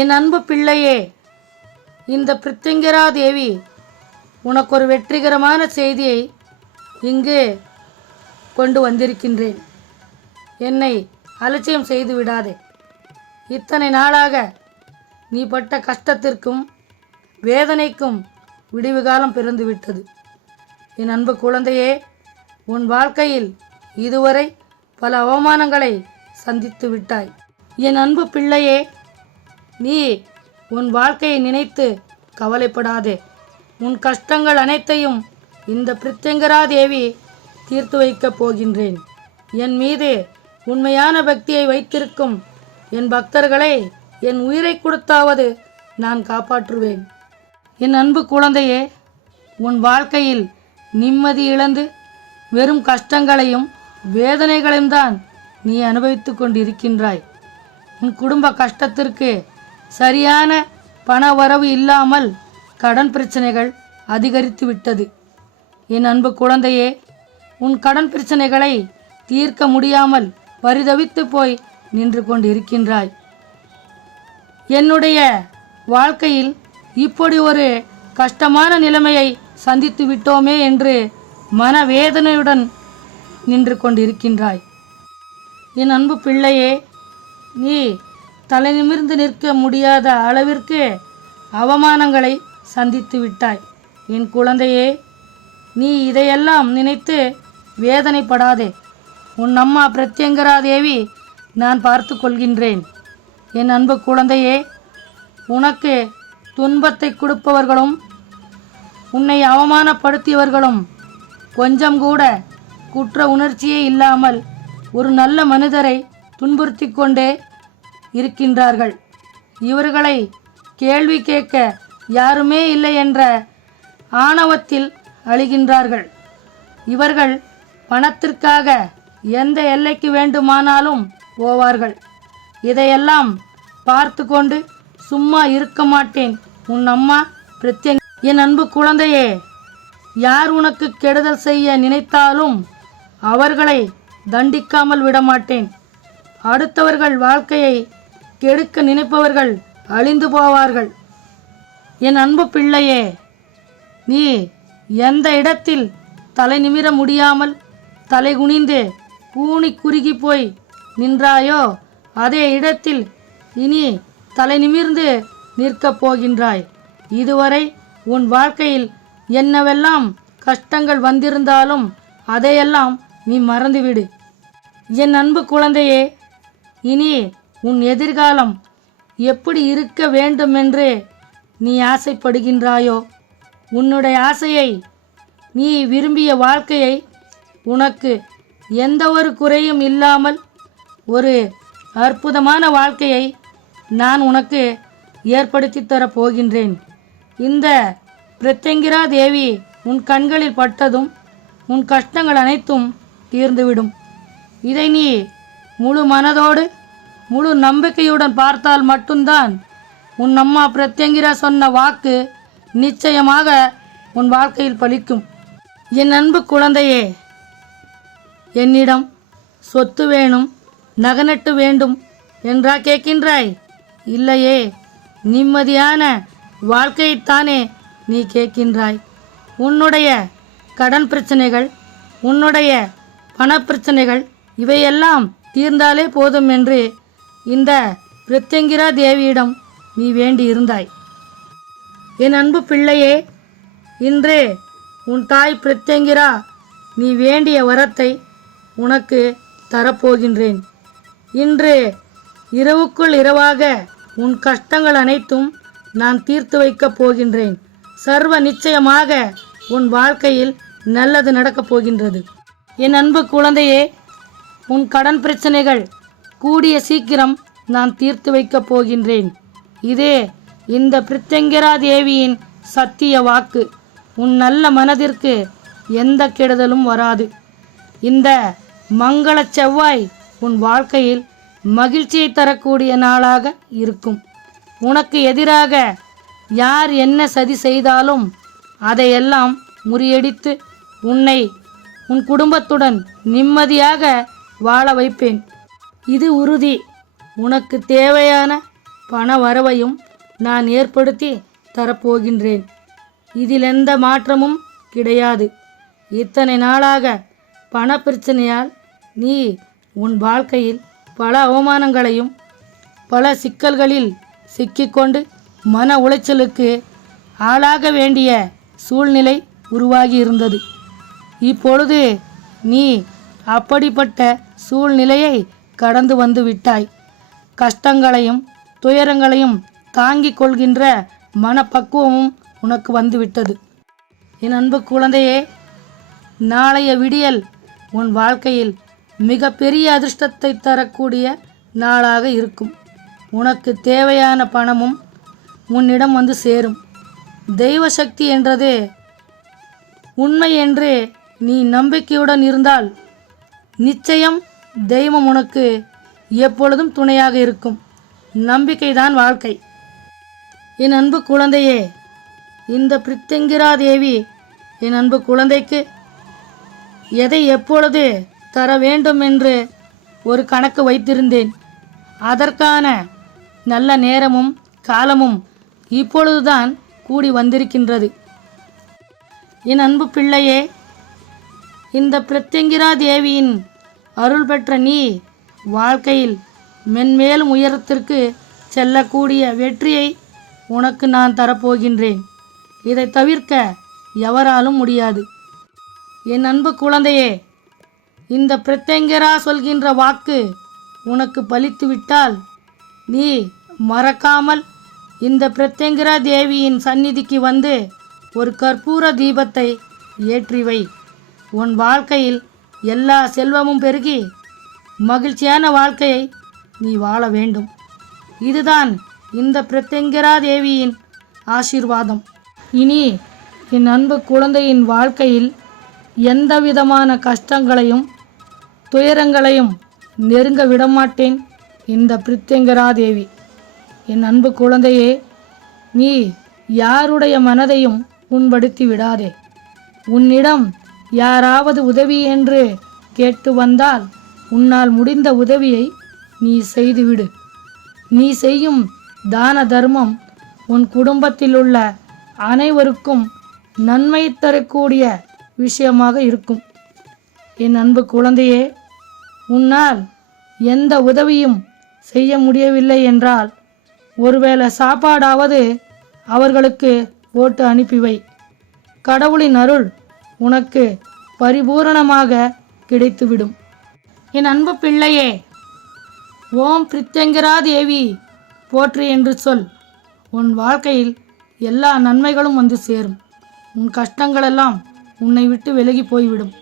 என் அன்பு பிள்ளையே, இந்த பிரித்திங்கரா தேவி உனக்கு ஒரு வெற்றிகரமான செய்தியை இங்கு கொண்டு வந்திருக்கின்றேன். என்னை அலட்சியம் செய்து விடாதே. இத்தனை நாளாக நீ பட்ட கஷ்டத்திற்கும் வேதனைக்கும் விடிவு காலம் பிறந்துவிட்டது. என் அன்பு குழந்தையே, உன் வாழ்க்கையில் இதுவரை பல அவமானங்களை சந்தித்து விட்டாய். என் அன்பு பிள்ளையே, நீ உன் வாழ்க்கையை நினைத்து கவலைப்படாதே. உன் கஷ்டங்கள் அனைத்தையும் இந்த பிரித்திங்கரா தேவி தீர்த்து வைக்கப் போகின்றேன். என் மீது உண்மையான பக்தியை வைத்திருக்கும் என் பக்தர்களை என் உயிரை கொடுத்தாவது நான் காப்பாற்றுவேன். என் அன்பு குழந்தையே, உன் வாழ்க்கையில் நிம்மதி இழந்து வெறும் கஷ்டங்களையும் வேதனைகளையும் தான் நீ அனுபவித்து கொண்டிருக்கின்றாய். உன் குடும்ப கஷ்டத்திற்கு சரியான பண வரவு இல்லாமல் கடன் பிரச்சனைகள் அதிகரித்து விட்டது. என் அன்பு குழந்தையே, உன் கடன் பிரச்சனைகளை தீர்க்க முடியாமல் பரிதவித்து போய் நின்று கொண்டிருக்கின்றாய். என்னுடைய வாழ்க்கையில் இப்படி ஒரு கஷ்டமான நிலைமையை சந்தித்து விட்டோமே என்று மனவேதனையுடன் நின்று கொண்டிருக்கின்றாய். என் அன்பு பிள்ளையே, நீ தலை நிமிர்ந்து நிற்க முடியாத அளவிற்கு அவமானங்களை சந்தித்து விட்டாய். என் குழந்தையே, நீ இதையெல்லாம் நினைத்து வேதனைப்படாதே. உன் அம்மா பிரித்திங்கரா தேவி நான் பார்த்து கொள்கின்றேன். என் அன்பு குழந்தையே, உனக்கு துன்பத்தை கொடுப்பவர்களும் உன்னை அவமானப்படுத்தியவர்களும் கொஞ்சம் கூட குற்ற உணர்ச்சியே இல்லாமல் ஒரு நல்ல மனிதரை துன்புறுத்தி கொண்டே இருக்கின்றார்கள். இவர்களை கேள்வி கேட்க யாருமே இல்லை என்ற ஆணவத்தில் அழிகின்றார்கள். இவர்கள் பணத்திற்காக எந்த எல்லைக்கு வேண்டுமானாலும் போவார்கள். இதையெல்லாம் பார்த்து கொண்டு சும்மா இருக்க மாட்டேன். உன் அம்மா பிரித்திங்கரா. என் அன்பு குழந்தையே, யார் உனக்கு கெடுதல் செய்ய நினைத்தாலும் அவர்களை தண்டிக்காமல் விடமாட்டேன். அடுத்தவர்கள் வாழ்க்கையை கெடுக்க நினைப்பவர்கள் அழிந்து போவார்கள். என் அன்பு பிள்ளையே, நீ எந்த இடத்தில் தலை நிமிர முடியாமல் தலை குனிந்து கூனி குறுகி போய் நின்றாயோ அதே இடத்தில் இனி தலை நிமிர்ந்து நிற்கப் போகின்றாய். இதுவரை உன் வாழ்க்கையில் என்னவெல்லாம் கஷ்டங்கள் வந்திருந்தாலும் அதையெல்லாம் நீ மறந்துவிடு. என் அன்பு குழந்தையே, இனி உன் எதிர்காலம் எப்படி இருக்க வேண்டுமென்று நீ ஆசைப்படுகின்றாயோ, உன்னுடைய ஆசையை, நீ விரும்பிய வாழ்க்கையை, உனக்கு எந்த ஒரு குறையும் இல்லாமல் ஒரு அற்புதமான வாழ்க்கையை நான் உனக்கு ஏற்படுத்தி தரப் போகின்றேன். இந்த பிரித்திங்கரா தேவி உன் கண்களில் பட்டதும் உன் கஷ்டங்கள் அனைத்தும் தீர்ந்துவிடும். இதை நீ முழு மனதோடு முழு நம்பிக்கையுடன் பார்த்தால் மட்டும்தான் உன் அம்மா பிரித்திங்கரா சொன்ன வாக்கு நிச்சயமாக உன் வாழ்க்கையில் பலிக்கும். என் அன்பு குழந்தையே, என்னிடம் சொத்து வேணும், நகநட்டு வேண்டும் என்றா கேட்கின்றாய்? இல்லையே, நிம்மதியான வாழ்க்கையைத்தானே நீ கேட்கின்றாய். உன்னுடைய கடன் பிரச்சனைகள், உன்னுடைய பணப்பிரச்சனைகள் இவையெல்லாம் தீர்ந்தாலே போதும் என்று இந்த பிரித்திங்கரா தேவியிடம் நீ வேண்டி இருந்தாய். என் அன்பு பிள்ளையே, இன்று உன் தாய் பிரித்திங்கரா நீ வேண்டிய வரத்தை உனக்கு தரப்போகின்றேன். இன்று இரவுக்குள் இரவாக உன் கஷ்டங்கள் அனைத்தும் நான் தீர்த்து வைக்கப் போகின்றேன். சர்வ நிச்சயமாக உன் வாழ்க்கையில் நல்லது நடக்கப் போகின்றது. என் அன்பு குழந்தையே, உன் கடன் பிரச்சனைகள் கூடிய சீக்கிரம் நான் தீர்த்து வைக்கப் போகின்றேன். இதே இந்த பிரித்திங்கரா தேவியின் சத்திய வாக்கு. உன் நல்ல மனதிற்கு எந்த கெடுதலும் வராது. இந்த மங்கள செவ்வாய் உன் வாழ்க்கையில் மகிழ்ச்சியை தரக்கூடிய நாளாக இருக்கும். உனக்கு எதிராக யார் என்ன சதி செய்தாலும் அதையெல்லாம் முறியடித்து உன்னை உன் குடும்பத்துடன் நிம்மதியாக வாழ வைப்பேன். இது உறுதி. உனக்கு தேவையான பண வரவையும் நான் ஏற்படுத்தி தரப்போகின்றேன். இதில் எந்த மாற்றமும் கிடையாது. இத்தனை நாளாக பண பிரச்சனையால் நீ உன் வாழ்க்கையில் பல அவமானங்களையும் பல சிக்கல்களில் சிக்கிக்கொண்டு மன உளைச்சலுக்கு ஆளாக வேண்டிய சூழ்நிலை உருவாகி இருந்தது. இப்பொழுது நீ அப்படிப்பட்ட சூழ்நிலையை கடந்து வந்து விட்டாய். கஷ்டங்களையும் துயரங்களையும் தாங்கிக் கொள்கின்ற மனப்பக்குவமும் உனக்கு வந்துவிட்டது. என் அன்பு குழந்தையே, நாளைய விடியல் உன் வாழ்க்கையில் மிக பெரிய அதிர்ஷ்டத்தை தரக்கூடிய நாளாக இருக்கும். உனக்கு தேவையான பணமும் உன்னிடம் வந்து சேரும். தெய்வ சக்தி என்றது உண்மை என்று நீ நம்பிக்கையுடன் இருந்தால் நிச்சயம் தெய்வம் உனக்கு எப்பொழுதும் துணையாக இருக்கும். நம்பிக்கைதான் வாழ்க்கை. என் அன்பு குழந்தையே, இந்த பிரித்திங்கிரா தேவி என் அன்பு குழந்தைக்கு எதை எப்பொழுது தர வேண்டும் என்று ஒரு கணக்கு வைத்திருந்தேன். அதற்கான நல்ல நேரமும் காலமும் இப்பொழுதுதான் கூடி வந்திருக்கின்றது. என் அன்பு பிள்ளையே, இந்த பிரித்திங்கிரா தேவியின் அருள் பெற்ற நீ வாழ்க்கையில் மென்மேலும் உயரத்திற்கு செல்லக்கூடிய வெற்றியை உனக்கு நான் தரப்போகின்றேன். இதை தவிர்க்க எவராலும் முடியாது. என் அன்பு குழந்தையே, இந்த பிரித்திங்கிரா சொல்கின்ற வாக்கு உனக்கு பலித்துவிட்டால் நீ மறக்காமல் இந்த பிரித்திங்கிரா தேவியின் சந்நிதிக்கு வந்து ஒரு கற்பூர தீபத்தை ஏற்றி வை. உன் வாழ்க்கையில் எல்லா செல்வமும் பெருகி மகிழ்ச்சியான வாழ்க்கையை நீ வாழ வேண்டும். இதுதான் இந்த பிரித்திங்கிரா தேவியின் ஆசீர்வாதம். இனி என் அன்பு குழந்தையின் வாழ்க்கையில் எந்த விதமான கஷ்டங்களையும் துயரங்களையும் நெருங்க விடமாட்டேன் இந்த பிரித்திங்கிரா தேவி. என் அன்பு குழந்தையே, நீ யாருடைய மனதையும் புண்படுத்தி விடாதே. உன்னிடம் யாராவது உதவி என்று கேட்டு வந்தால் உன்னால் முடிந்த உதவியை நீ செய்துவிடு. நீ செய்யும் தான தர்மம் உன் குடும்பத்தில் உள்ள அனைவருக்கும் நன்மை தரக்கூடிய விஷயமாக இருக்கும். என் அன்பு குழந்தையே, உன்னால் எந்த உதவியும் செய்ய முடியவில்லை என்றால் ஒருவேளை சாப்பாடாவது அவர்களுக்கு போட்டு அனுப்பிவை. கடவுளின் அருள் உனக்கு பரிபூரணமாக கிடைத்துவிடும். என் அன்பு பிள்ளையே, ஓம் பிரித்திங்கிரா தேவி போற்றி என்று சொல். உன் வாழ்க்கையில் எல்லா நன்மைகளும் வந்து சேரும். உன் கஷ்டங்களெல்லாம் உன்னை விட்டு விலகி போய்விடும்.